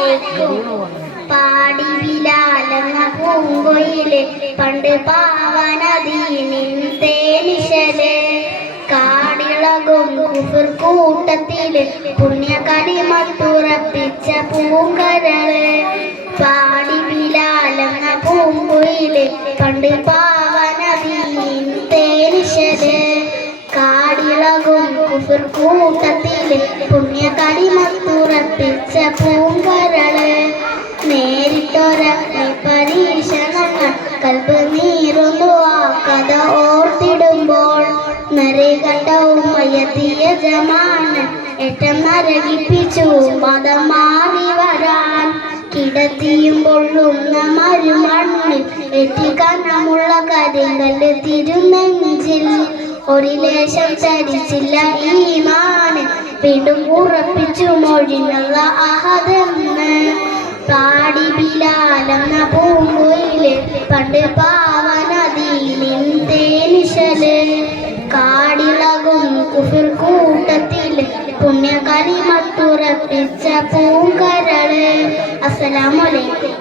അലൈക്കും. പാടി ബിലാലെന്ന പൂങ്കൊയില് പണ്ട് പാവനദീനിൻ തേനിശല് കാടിളകും കുഫർ കൂട്ടത്തില് പുണ്യ കലിമത്തുറപ്പിച്ച പൂങ്കരള്. പാടി ബിലാലെന്ന പൂങ്കൊയില് പണ്ട് പാവനദീനിൻ തേനിശല് കാടിളകും കുഫർ കൂട്ടത്തില് പുണ്യ കലിമത്തുറപ്പിച്ച പൂങ്കരള്. നേരിട്ടൊരഗ്നി പരീക്ഷണങ്ങൾ കൽബ് നീറുന്നു ആ കഥ ഓർത്തിടുമ്പോൾ. നരകണ്ടവും മയത്തിയ ജമാന് ഏറ്റം നരകിപ്പിച്ചു മതം മാറി വരാൻ. കിടത്തിയും പൊള്ളുന്ന മരുമണ്ണിൽ എത്തിക്കനമുള്ള കരിങ്കല്ല് തിരുനെഞ്ചിൽ ഒരു ലേശം ചരിച്ചില്ല ഈമാന് വീണ്ടും ഉറപ്പിച്ചു മൊഴിഞ്ഞുള്ള അഹദെന്ന്. പാടി ബിലാലെന്ന പൂങ്കൊയില് പണ്ട് പാവനദീനിൻ തേനിശല് കാടിളകും കുഫർ കൂട്ടത്തില് പുണ്യ കലിമത്തുറപ്പിച്ച പൂങ്കരള്. അസ്സലാമു അലൈക്കും.